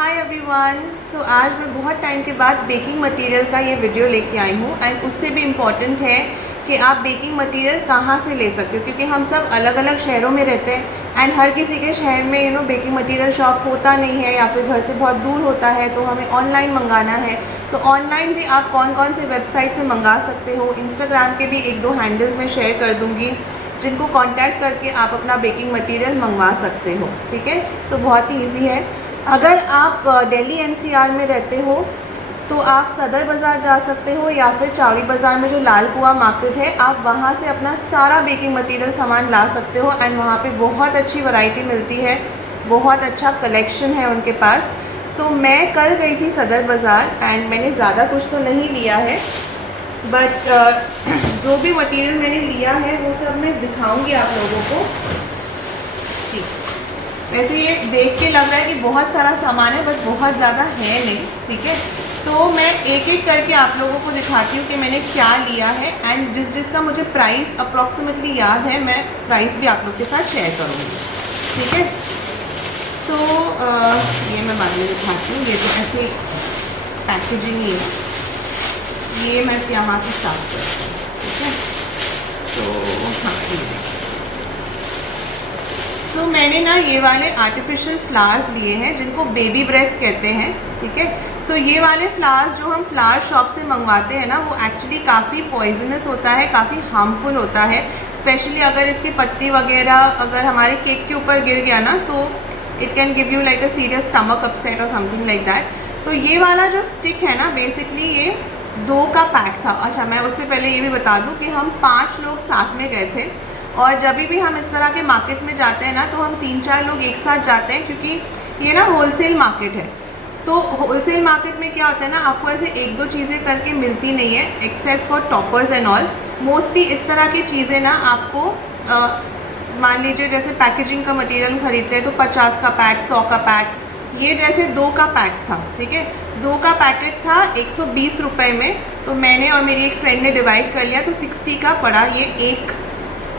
Hi everyone. सो आज मैं बहुत टाइम के बाद बेकिंग मटेरियल का ये वीडियो लेके आई हूँ एंड उससे भी इम्पॉर्टेंट है कि आप बेकिंग मटेरियल कहाँ से ले सकते हो, क्योंकि हम सब अलग अलग शहरों में रहते हैं एंड हर किसी के शहर में बेकिंग मटेरियल शॉप होता नहीं है या फिर घर से बहुत दूर होता है, तो हमें ऑनलाइन मंगाना है। तो ऑनलाइन भी आप कौन कौन से वेबसाइट से मंगा सकते हो, इंस्टाग्राम के भी 1-2 हैंडल्स में शेयर कर दूँगी जिनको कांटेक्ट करके आप अपना बेकिंग मटेरियल मंगवा सकते हो। ठीक है, सो बहुत ही ईजी है। अगर आप दिल्ली एनसीआर में रहते हो तो आप सदर बाज़ार जा सकते हो या फिर चावड़ी बाज़ार में जो लाल कुआं मार्केट है, आप वहाँ से अपना सारा बेकिंग मटेरियल सामान ला सकते हो एंड वहाँ पे बहुत अच्छी वैरायटी मिलती है, बहुत अच्छा कलेक्शन है उनके पास। सो मैं कल गई थी सदर बाज़ार एंड मैंने ज़्यादा कुछ तो नहीं लिया है, बट जो भी मटेरियल मैंने लिया है वो सब मैं दिखाऊंगी आप लोगों को। ठीक, वैसे ये देख के लग रहा है कि बहुत सारा सामान है, बट बहुत ज़्यादा है नहीं। ठीक है, तो मैं एक एक करके आप लोगों को दिखाती हूँ कि मैंने क्या लिया है एंड जिसका मुझे प्राइस अप्रॉक्सीमेटली याद है मैं प्राइस भी आप लोग के साथ शेयर करूँगी। ठीक है, तो ये मैं बाद में दिखाती हूँ। ये तो ऐसे पैकेजिंग ही है, ये मैं यहाँ से स्टार्ट करती हूँ। ठीक है, सो मैंने ना ये वाले आर्टिफिशियल फ्लावर्स लिए हैं जिनको बेबी ब्रेथ कहते हैं। ठीक है, सो ये वाले फ्लावर्स जो हम फ्लावर शॉप से मंगवाते हैं ना, वो एक्चुअली काफ़ी पॉइजनस होता है, काफ़ी हार्मफुल होता है। स्पेशली अगर इसकी पत्ती वगैरह अगर हमारे केक के ऊपर गिर गया ना, तो it can give you like a serious stomach upset और समथिंग लाइक दैट। तो ये वाला जो स्टिक है ना, बेसिकली ये 2 का पैक था। अच्छा, मैं उससे पहले ये भी बता दूं कि हम 5 लोग साथ में गए थे और जब भी हम इस तरह के मार्केट में जाते हैं ना, तो हम 3-4 लोग एक साथ जाते हैं, क्योंकि ये ना होलसेल मार्केट है। तो होलसेल मार्केट में क्या होता है ना, आपको ऐसे 1-2 चीज़ें करके मिलती नहीं है, except for toppers and all. Mostly इस तरह की चीज़ें ना आपको मान लीजिए जैसे पैकेजिंग का मटेरियल खरीदते हैं तो 50 का पैक, 100 का पैक, ये जैसे 2 का पैक था। ठीक है, 2 का पैकेट था 120 रुपये में, तो मैंने और मेरी एक फ्रेंड ने डिवाइड कर लिया तो 60 का पड़ा ये एक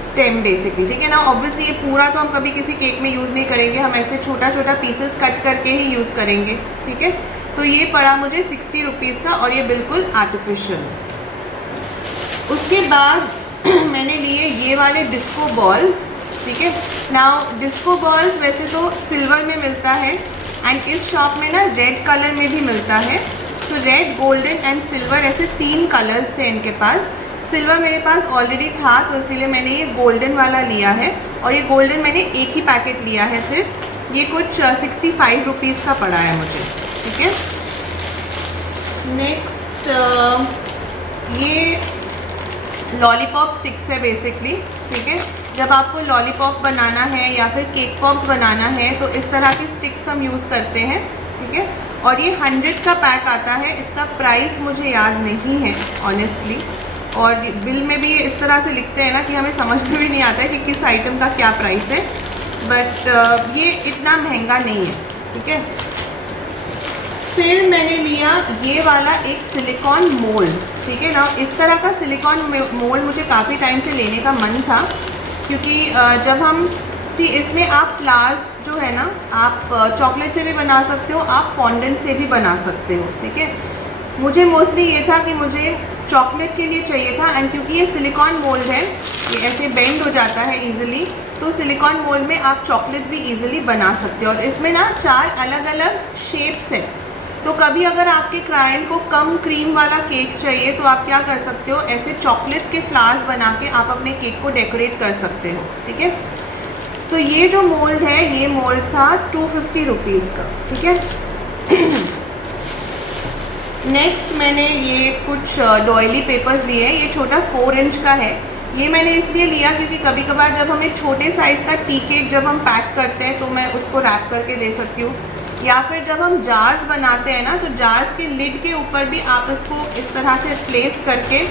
स्टेम बेसिकली। ठीक है ना, ऑब्वियसली ये पूरा तो हम कभी किसी केक में यूज़ नहीं करेंगे, हम ऐसे छोटा छोटा पीसेस कट करके ही यूज़ करेंगे। ठीक है, तो ये पड़ा मुझे 60 रुपीज़ का और ये बिल्कुल आर्टिफिशियल। उसके बाद मैंने लिए ये वाले डिस्को बॉल्स। ठीक है, नाउ डिस्को बॉल्स वैसे तो सिल्वर में मिलता है एंड इस शॉप में ना रेड कलर में भी मिलता है। तो रेड, गोल्डन एंड सिल्वर ऐसे 3 कलर्स थे इनके पास। सिल्वर मेरे पास ऑलरेडी था तो इसीलिए मैंने ये गोल्डन वाला लिया है और ये गोल्डन मैंने एक ही पैकेट लिया है सिर्फ। ये कुछ 65 रुपीज़ का पड़ा है मुझे। ठीक है, नेक्स्ट ये लॉलीपॉप स्टिक्स है बेसिकली। ठीक है, जब आपको लॉलीपॉप बनाना है या फिर केक पॉप्स बनाना है तो इस तरह की स्टिक्स हम यूज़ करते हैं। ठीक है, और ये 100 का पैक आता है। इसका प्राइस मुझे याद नहीं है ऑनेस्टली, और बिल में भी ये इस तरह से लिखते हैं ना कि हमें समझ में भी नहीं आता है कि किस आइटम का क्या प्राइस है, बट ये इतना महंगा नहीं है। ठीक है, फिर मैंने लिया ये वाला एक सिलिकॉन मोल्ड। ठीक है ना, इस तरह का सिलिकॉन मोल्ड मुझे काफ़ी टाइम से लेने का मन था, क्योंकि जब हम इसमें आप फ्लावर्स जो है ना, आप चॉकलेट से भी बना सकते हो, आप फॉन्डेंट से भी बना सकते हो। ठीक है, मुझे मोस्टली ये था कि मुझे चॉकलेट के लिए चाहिए था एंड क्योंकि ये सिलिकॉन मोल्ड है, ये ऐसे बेंड हो जाता है इजीली, तो सिलिकॉन मोल्ड में आप चॉकलेट भी इजीली बना सकते हो। और इसमें ना 4 अलग अलग शेप्स है, तो कभी अगर आपके क्लाइंट को कम क्रीम वाला केक चाहिए तो आप क्या कर सकते हो, ऐसे चॉकलेट्स के फ्लावर्स बना के आप अपने केक को डेकोरेट कर सकते हो। ठीक है, सो ये जो मोल्ड है, ये मोल्ड था 250 रुपीज़ का। ठीक है, नेक्स्ट मैंने ये कुछ डॉयली पेपर्स लिए हैं। ये छोटा 4 इंच का है। ये मैंने इसलिए लिया क्योंकि कभी कभार जब हम एक छोटे साइज़ का टी केक जब हम पैक करते हैं तो मैं उसको रैप करके दे सकती हूँ, या फिर जब हम जार्स बनाते हैं ना, तो जार्स के लिड के ऊपर भी आप इसको इस तरह से प्लेस करके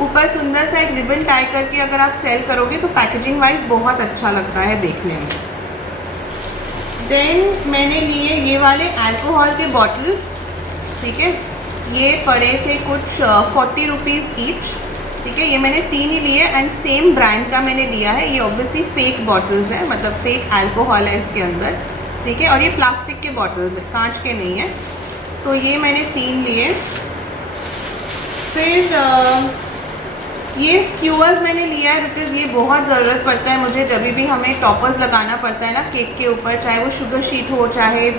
ऊपर सुंदर सा एक रिबन टाई करके अगर आप सेल करोगे तो पैकेजिंग वाइज बहुत अच्छा लगता है देखने में। देन मैंने लिए ये वाले अल्कोहल के बॉटल्स। ठीक है, ये पड़े थे कुछ 40 रुपीज़ ईच। ठीक है, ये मैंने 3 ही लिए एंड सेम ब्रांड का मैंने लिया है। ये ऑब्वियसली फेक बॉटल्स हैं, मतलब फेक अल्कोहल है इसके अंदर। ठीक है। और ये प्लास्टिक के बॉटल्स है, कांच के नहीं है। तो ये मैंने 3 लिए। फिर ये स्क्यूअर्स मैंने लिया है बिकॉज़ ये बहुत ज़रूरत पड़ता है मुझे जब भी हमें टॉपर्स लगाना पड़ता है ना केक के ऊपर, चाहे वो शुगर शीट हो, चाहे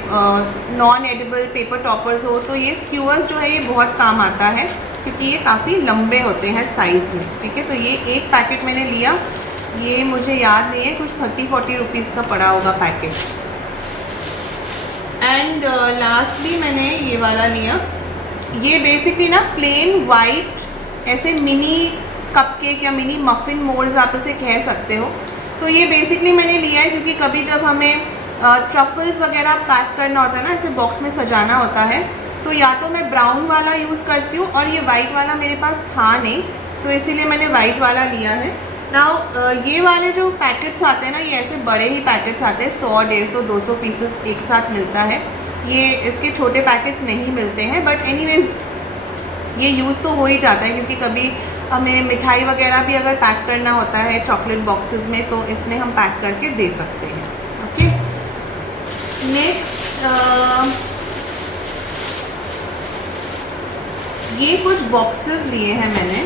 नॉन एडिबल पेपर टॉपर्स हो, तो ये स्क्यूअर्स जो है ये बहुत काम आता है क्योंकि ये काफ़ी लंबे होते हैं साइज़ में, ठीक है। तो ये एक पैकेट मैंने लिया, ये मुझे याद नहीं है, कुछ 30-40 रुपीज़ का पड़ा होगा पैकेट। एंड लास्टली मैंने ये वाला लिया। ये बेसिकली ना प्लेन वाइट ऐसे मिनी कपकेक या मिनी मफ़िन मोल्ड्स आप इसे कह सकते हो। तो ये बेसिकली मैंने लिया है क्योंकि कभी जब हमें ट्रफल्स वगैरह पैक करना होता है ना, ऐसे बॉक्स में सजाना होता है, तो या तो मैं ब्राउन वाला यूज़ करती हूँ और ये वाइट वाला मेरे पास था नहीं, तो इसीलिए मैंने वाइट वाला लिया है। नाउ ये वाले जो पैकेट्स आते हैं ना, ये ऐसे बड़े ही पैकेट्स आते हैं, 100, 150, 200 पीसेस एक साथ मिलता है। ये इसके छोटे पैकेट्स नहीं मिलते हैं, बट एनीवेज ये यूज़ तो हो ही जाता है क्योंकि कभी हमें मिठाई वगैरह भी अगर पैक करना होता है चॉकलेट बॉक्सेस में, तो इसमें हम पैक करके दे सकते हैं। ओके, नेक्स्ट ये कुछ बॉक्सेस लिए हैं मैंने।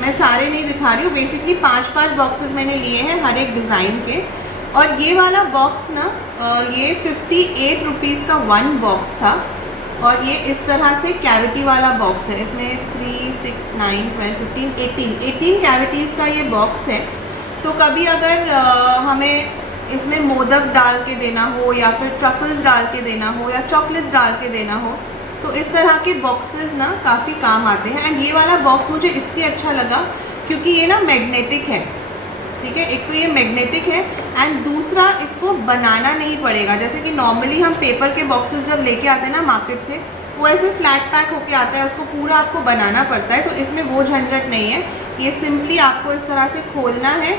मैं सारे नहीं दिखा रही हूँ, बेसिकली 5-5 बॉक्सेस मैंने लिए हैं हर एक डिज़ाइन के। और ये वाला बॉक्स ना ये 58 रुपीज़ का 1 बॉक्स था और ये इस तरह से कैविटी वाला बॉक्स है। इसमें 3, 6, 9, 12, 15, 18 कैविटीज़ का ये बॉक्स है। तो कभी अगर हमें इसमें मोदक डाल के देना हो या फिर ट्रफल्स डाल के देना हो या चॉकलेट्स डाल के देना हो, तो इस तरह के बॉक्सेस ना काफ़ी काम आते हैं। एंड ये वाला बॉक्स मुझे इसलिए अच्छा लगा क्योंकि ये ना मैग्नेटिक है, ठीक है। एक तो ये मैग्नेटिक है एंड दूसरा इसको बनाना नहीं पड़ेगा। जैसे कि नॉर्मली हम पेपर के बॉक्सेस जब लेके आते हैं ना मार्केट से, वो ऐसे फ्लैट पैक होके आता है, उसको पूरा आपको बनाना पड़ता है। तो इसमें वो झंझट नहीं है, ये सिंपली आपको इस तरह से खोलना है,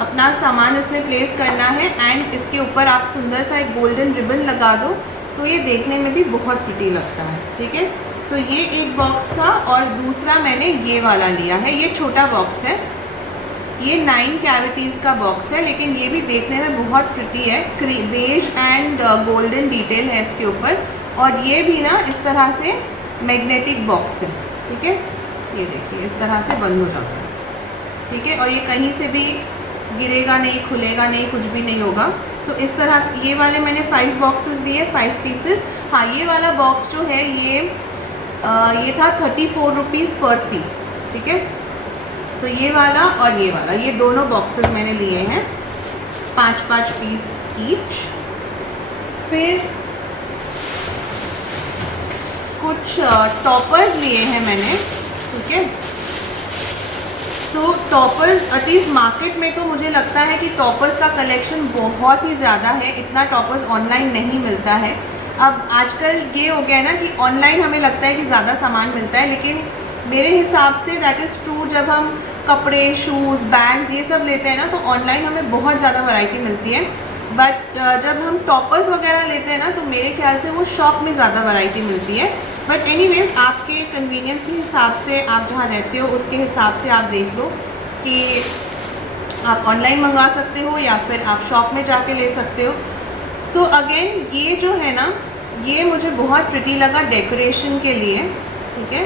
अपना सामान इसमें प्लेस करना है एंड इसके ऊपर आप सुंदर सा एक गोल्डन रिबन लगा दो, तो ये देखने में भी बहुत प्रिटी लगता है, ठीक है। सो ये एक बॉक्स था और दूसरा मैंने ये वाला लिया है। ये छोटा बॉक्स है, ये 9 कैविटीज़ का बॉक्स है, लेकिन ये भी देखने में बहुत प्रिटी है। बेज एंड गोल्डन डिटेल है इसके ऊपर और ये भी ना इस तरह से मैग्नेटिक बॉक्स है, ठीक है। ये देखिए इस तरह से बंद हो जाता है, ठीक है। और ये कहीं से भी गिरेगा नहीं, खुलेगा नहीं, कुछ भी नहीं होगा। सो इस तरह ये वाले मैंने 5 बॉक्सेस दिए, 5 पीसेस। हाँ, ये वाला बॉक्स जो है ये था 34 रुपीज़ पर पीस, ठीक है। सो ये वाला और ये दोनों बॉक्सेस मैंने लिए हैं, 5-5 पीस ईच। फिर कुछ टॉपर्स लिए हैं मैंने, ठीक है। सो टॉपर्स एटलीस्ट मार्केट में तो मुझे लगता है कि टॉपर्स का कलेक्शन बहुत ही ज़्यादा है, इतना टॉपर्स ऑनलाइन नहीं मिलता है। अब आजकल ये हो गया है ना कि ऑनलाइन हमें लगता है कि ज़्यादा सामान मिलता है, लेकिन मेरे हिसाब से दैट इज़ ट्रू। जब हम कपड़े, शूज़, बैग्स ये सब लेते हैं ना, तो ऑनलाइन हमें बहुत ज़्यादा वैरायटी मिलती है, बट जब हम टॉपर्स वगैरह लेते हैं ना, तो मेरे ख्याल से वो शॉप में ज़्यादा वैरायटी मिलती है। बट एनीवेज आपके कन्वीनियंस के हिसाब से, आप जहाँ रहते हो उसके हिसाब से आप देख लो कि आप ऑनलाइन मंगवा सकते हो या फिर आप शॉप में जाके ले सकते हो। सो अगेन ये जो है ना, ये मुझे बहुत प्रिटी लगा डेकोरेशन के लिए, ठीक है।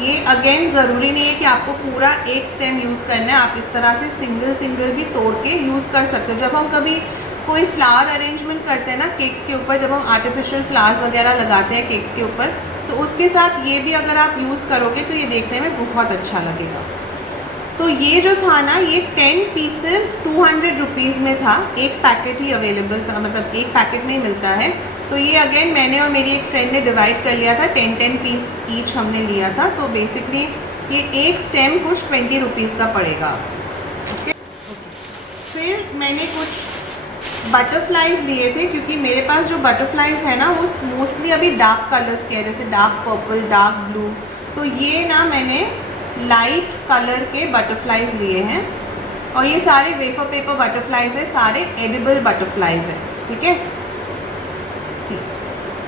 ये अगेन ज़रूरी नहीं है कि आपको पूरा एक स्टेम यूज़ करना है, आप इस तरह से सिंगल सिंगल भी तोड़ के यूज़ कर सकते हो। जब हम कभी कोई फ्लावर अरेंजमेंट करते हैं ना केक्स के ऊपर, जब हम आर्टिफिशियल फ्लावर्स वगैरह लगाते हैं केक्स के ऊपर, तो उसके साथ ये भी अगर आप यूज़ करोगे तो ये देखने में बहुत अच्छा लगेगा। तो ये जो था ना, ये 10 पीसेस 200 रुपीज़ में था, एक पैकेट ही अवेलेबल था, मतलब एक पैकेट में ही मिलता है। तो ये अगेन मैंने और मेरी एक फ्रेंड ने डिवाइड कर लिया था, 10-10 पीस ईच हमने लिया था। तो बेसिकली ये एक स्टेम कुछ 20 रुपीज़ का पड़ेगा, ओके। फिर मैंने कुछ बटरफ्लाइज लिए थे क्योंकि मेरे पास जो बटरफ्लाइज है ना, वो मोस्टली अभी डार्क कलर्स के हैं, जैसे डार्क पर्पल, डार्क ब्लू। तो ये ना मैंने लाइट कलर के बटरफ्लाइज लिए हैं और ये सारे वेफर पेपर बटरफ्लाइज है, सारे एडिबल बटरफ्लाइज है, ठीक है।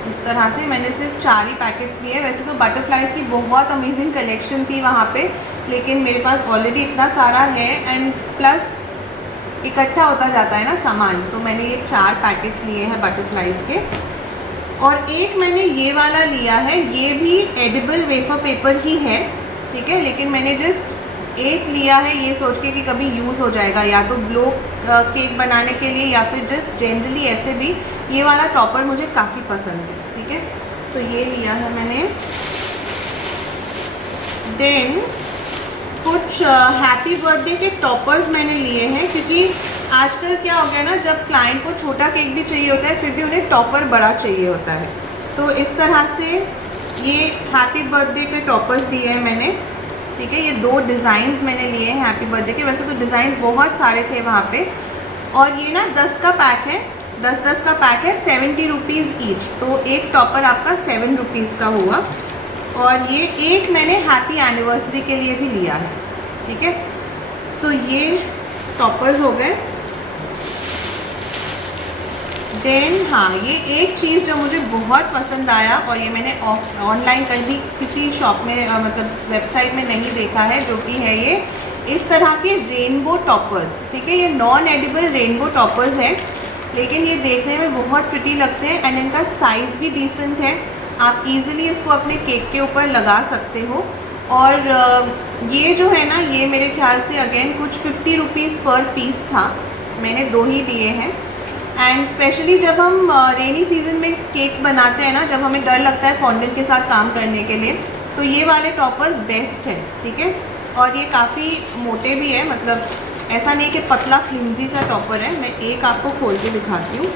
इस तरह से मैंने सिर्फ 4 ही पैकेट्स लिए। वैसे तो बटरफ्लाइज़ की बहुत अमेजिंग कलेक्शन थी वहाँ पे, लेकिन मेरे पास ऑलरेडी इतना सारा है एंड प्लस इकट्ठा होता जाता है ना सामान, तो मैंने ये 4 पैकेट्स लिए हैं बटरफ्लाइज़ के। और एक मैंने ये वाला लिया है, ये भी एडिबल वेफर पेपर ही है, ठीक है, लेकिन मैंने जस्ट एक लिया है ये सोच के कि कभी यूज़ हो जाएगा, या तो ब्लो केक बनाने के लिए या फिर जस्ट जनरली ऐसे भी। ये वाला टॉपर मुझे काफ़ी पसंद है, ठीक है। सो ये लिया है मैंने। देन कुछ हैप्पी बर्थडे के टॉपर्स मैंने लिए हैं, क्योंकि आजकल क्या हो गया ना, जब क्लाइंट को छोटा केक भी चाहिए होता है फिर भी उन्हें टॉपर बड़ा चाहिए होता है। तो इस तरह से ये हैप्पी बर्थडे के टॉपर्स दिए हैं मैंने, ठीक है। ये 2 डिज़ाइंस मैंने लिए हैं हैप्पी बर्थडे के। वैसे तो डिज़ाइंस बहुत सारे थे वहाँ पे। और ये ना 10 का पैक है, 10 का पैक है, 70 रुपीज़ ईच। तो एक टॉपर आपका 7 रुपीज़ का हुआ। और ये एक मैंने हैप्पी एनिवर्सरी के लिए भी लिया है, ठीक है। सो ये टॉपर्स हो गए। देन हाँ, ये एक चीज़ जो मुझे बहुत पसंद आया, और ये मैंने ऑनलाइन कहीं किसी शॉप में मतलब वेबसाइट में नहीं देखा है, जो कि है ये इस तरह के रेनबो टॉपर्स, ठीक है। ये नॉन एडिबल रेनबो टॉपर्स है, लेकिन ये देखने में बहुत प्रिटी लगते हैं एंड इनका साइज़ भी डिसेंट है। आप इजीली इसको अपने केक के ऊपर लगा सकते हो। और ये जो है ना, ये मेरे ख्याल से अगेन कुछ 50 रुपीज़ पर पीस था। मैंने 2 ही लिए हैं। एंड स्पेशली जब हम रेनी सीज़न में केक्स बनाते हैं ना, जब हमें डर लगता है फॉन्डेंट के साथ काम करने के लिए, तो ये वाले टॉपर्स बेस्ट है, ठीक है। और ये काफ़ी मोटे भी है, मतलब ऐसा नहीं कि पतला फ्लिमजी सा टॉपर है। मैं एक आपको खोल के दिखाती हूँ।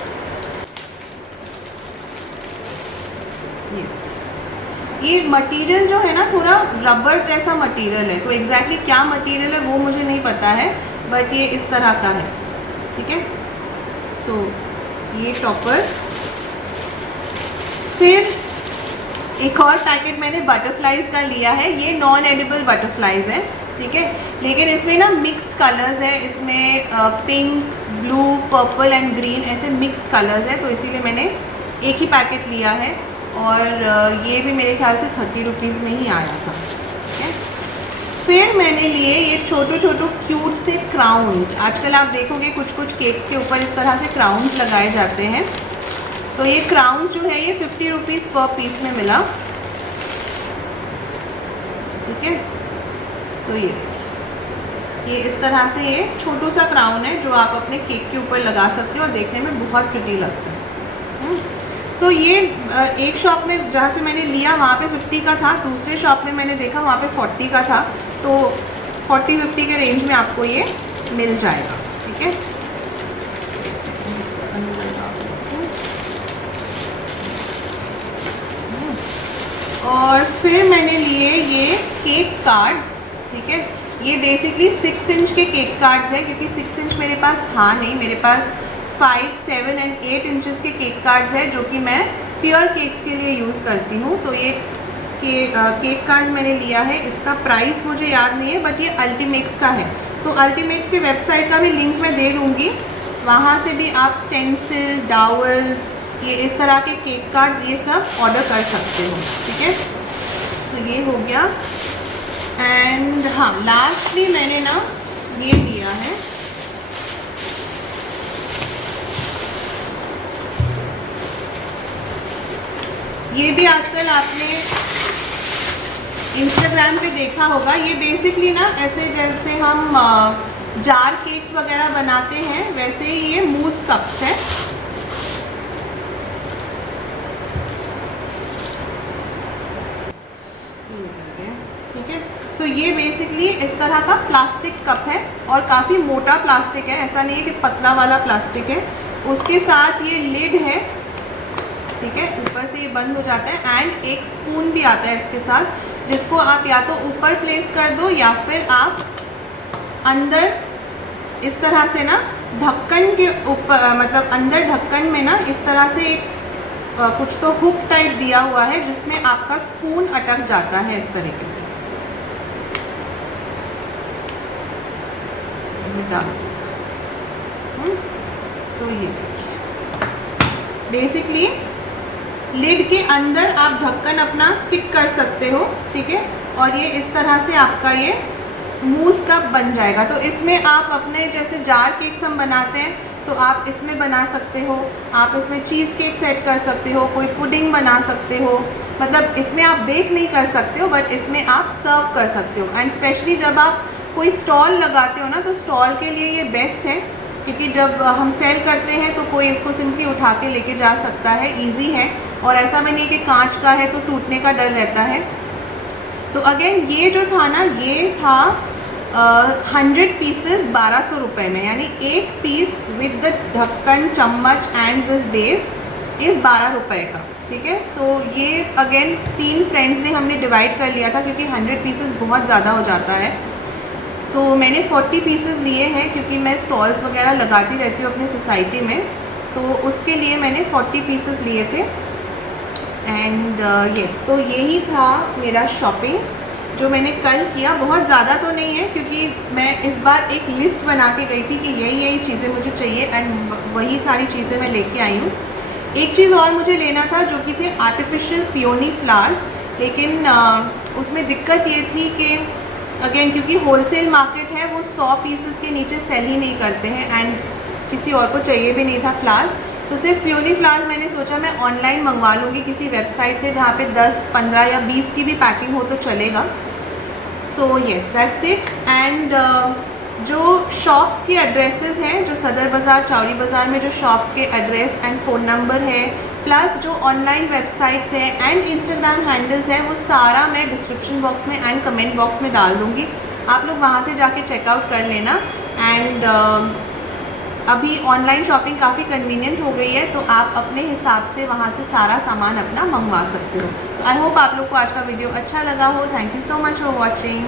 ये मटेरियल जो है ना, थोड़ा रबर जैसा मटेरियल है, तो एग्जैक्टली क्या मटेरियल है वो मुझे नहीं पता है, बट ये इस तरह का है, ठीक है। सो ये टॉपर। फिर एक और पैकेट मैंने बटरफ्लाइज़ का लिया है। ये नॉन एडिबल बटरफ्लाइज़ है, ठीक है, लेकिन इसमें ना मिक्स्ड कलर्स है। इसमें pink, blue, purple and green ऐसे मिक्स्ड कलर्स है, तो इसीलिए मैंने एक ही पैकेट लिया है। और ये भी मेरे ख्याल से 30 रुपीज़ में ही आया था, ठीक है। फिर मैंने लिए ये छोटो क्यूट से क्राउन्स। आजकल आप देखोगे कुछ केक्स के ऊपर इस तरह से क्राउन्स लगाए जाते हैं। तो ये क्राउन्स जो है ये 50 रुपीज़ पर पीस में मिला, ठीक है। सो ये इस तरह से ये छोटू सा क्राउन है जो आप अपने केक के ऊपर लगा सकते हो और देखने में बहुत प्रिटी लगता है। सो ये एक शॉप में जहाँ से मैंने लिया वहाँ पे 50 का था, दूसरे शॉप में मैंने देखा वहाँ पे 40 का था। तो 40-50 के रेंज में आपको ये मिल जाएगा, ठीक है। और फिर मैंने लिए ये केक कार्ड्स, ठीक है। ये बेसिकली 6 इंच के केक कार्ड्स हैं, क्योंकि 6 इंच मेरे पास था नहीं। मेरे पास 5, 7 एंड 8 इंचेस के केक कार्ड्स हैं, जो कि मैं प्योर केक्स के लिए यूज़ करती हूँ। तो ये केक कार्ड मैंने लिया है। इसका प्राइस मुझे याद नहीं है, बट ये अल्टीमेक्स का है। तो अल्टीमेक्स के वेबसाइट का भी लिंक मैं दे दूँगी, वहाँ से भी आप स्टेंसिल, डावल्स, ये इस तरह के केक कार्ड्स ये सब ऑर्डर कर सकते हो, ठीक है। तो ये हो गया। एंड हाँ, लास्टली मैंने ना ये लिया है, ये भी आजकल आपने इंस्टाग्राम पे देखा होगा। ये बेसिकली ना ऐसे जैसे हम जार केक्स वगैरह बनाते हैं, वैसे ही ये मूस कप्स है। ठीक है। सो ये बेसिकली इस तरह का प्लास्टिक कप है और काफ़ी मोटा प्लास्टिक है, ऐसा नहीं है कि पतला वाला प्लास्टिक है। उसके साथ ये लिड है, ठीक है, ऊपर से ये बंद हो जाता है। एंड एक स्पून भी आता है इसके साथ, जिसको आप या तो ऊपर प्लेस कर दो या फिर आप अंदर इस तरह से ना ढक्कन के ऊपर, मतलब अंदर ढक्कन में ना इस तरह से एक कुछ तो हुक टाइप दिया हुआ है, जिसमें आपका स्पून अटक जाता है इस तरीके से। सो ये देखिए, बेसिकली लिड के अंदर आप ढक्कन अपना स्टिक कर सकते हो, ठीक है। और ये इस तरह से आपका ये मूस कप बन जाएगा। तो इसमें आप अपने जैसे जार केक्स हम बनाते हैं तो आप इसमें बना सकते हो, आप इसमें चीज़ केक सेट कर सकते हो, कोई पुडिंग बना सकते हो। मतलब इसमें आप बेक नहीं कर सकते हो बट इसमें आप सर्व कर सकते हो। एंड स्पेशली जब आप कोई स्टॉल लगाते हो ना तो स्टॉल के लिए ये बेस्ट है, क्योंकि जब हम सेल करते हैं तो कोई इसको सिंपली उठा के लेके जा सकता है, ईजी है। और ऐसा भी नहीं कि कांच का है तो टूटने का डर रहता है। तो अगेन ये जो था ना, ये था 100 पीसेस 1200 रुपये में, यानी एक पीस विद द ढक्कन, चम्मच एंड दिस बेस इस 12 रुपये का, ठीक है। सो ये अगेन 3 फ्रेंड्स में हमने डिवाइड कर लिया था, क्योंकि 100 पीसेस बहुत ज़्यादा हो जाता है। तो मैंने 40 पीसेस लिए हैं, क्योंकि मैं स्टॉल्स वगैरह लगाती रहती हूँ अपनी सोसाइटी में, तो उसके लिए मैंने 40 पीसेस लिए थे। एंड यस, तो यही था मेरा शॉपिंग जो मैंने कल किया। बहुत ज़्यादा तो नहीं है, क्योंकि मैं इस बार एक लिस्ट बना के गई थी कि यही चीज़ें मुझे चाहिए एंड वही सारी चीज़ें मैं लेके आई हूँ। एक चीज़ और मुझे लेना था जो कि थे आर्टिफिशियल पियोनी फ्लावर्स, लेकिन उसमें दिक्कत ये थी कि अगेन क्योंकि होलसेल मार्केट है, वो 100 पीसेस के नीचे सेल ही नहीं करते हैं एंड किसी और को चाहिए भी नहीं था फ्लावर्स। तो सिर्फ पियोनी फ्लावर्स मैंने सोचा मैं ऑनलाइन मंगवा लूँगी किसी वेबसाइट से जहाँ पे 10, 15 या 20 की भी पैकिंग हो तो चलेगा। So yes, that's it. And जो शॉप्स के एड्रेसेस हैं, जो सदर बाज़ार, चौरी बाज़ार में जो शॉप के एड्रेस एंड फ़ोन नंबर है, प्लस जो ऑनलाइन वेबसाइट्स हैं एंड इंस्टाग्राम हैंडल्स हैं, वो सारा मैं डिस्क्रिप्शन बॉक्स में एंड कमेंट बॉक्स में डाल दूँगी। आप लोग वहाँ से जाके चेकआउट कर लेना। एंड अभी ऑनलाइन शॉपिंग काफ़ी कन्वीनियंट हो गई है, तो आप अपने हिसाब से वहाँ से सारा सामान अपना मंगवा सकते हो। सो आई होप आप लोग को आज का वीडियो अच्छा लगा हो। Thank you so much for watching.